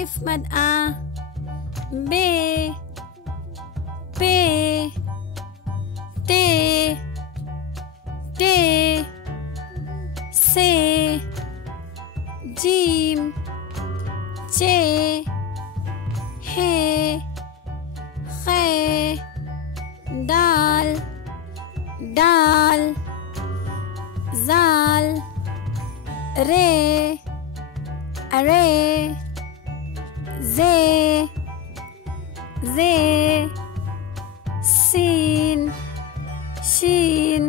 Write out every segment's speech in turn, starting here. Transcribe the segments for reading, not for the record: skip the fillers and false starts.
अलिफ मद आ, बे, पे, ते, टे, से, जीम, चे, हे, खे, दाल, डाल, जाल, रे, अरे, जे, जे, सीन, शीन,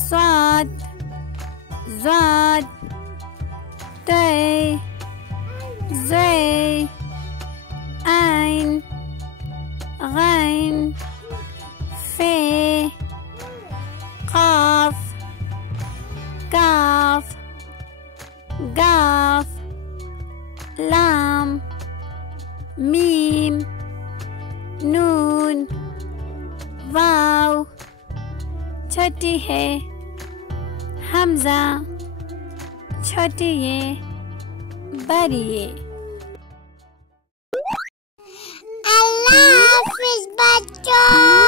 स्वाद, ज़ाद, तय, ज़े, आइन, गैन, फे, काफ, काफ, गाफ, लाम, मीम, नून, वाव, छोटी है, हमजा, छोटी ये, बड़ी ये। अल्लाह हाफिज़ बच्चों।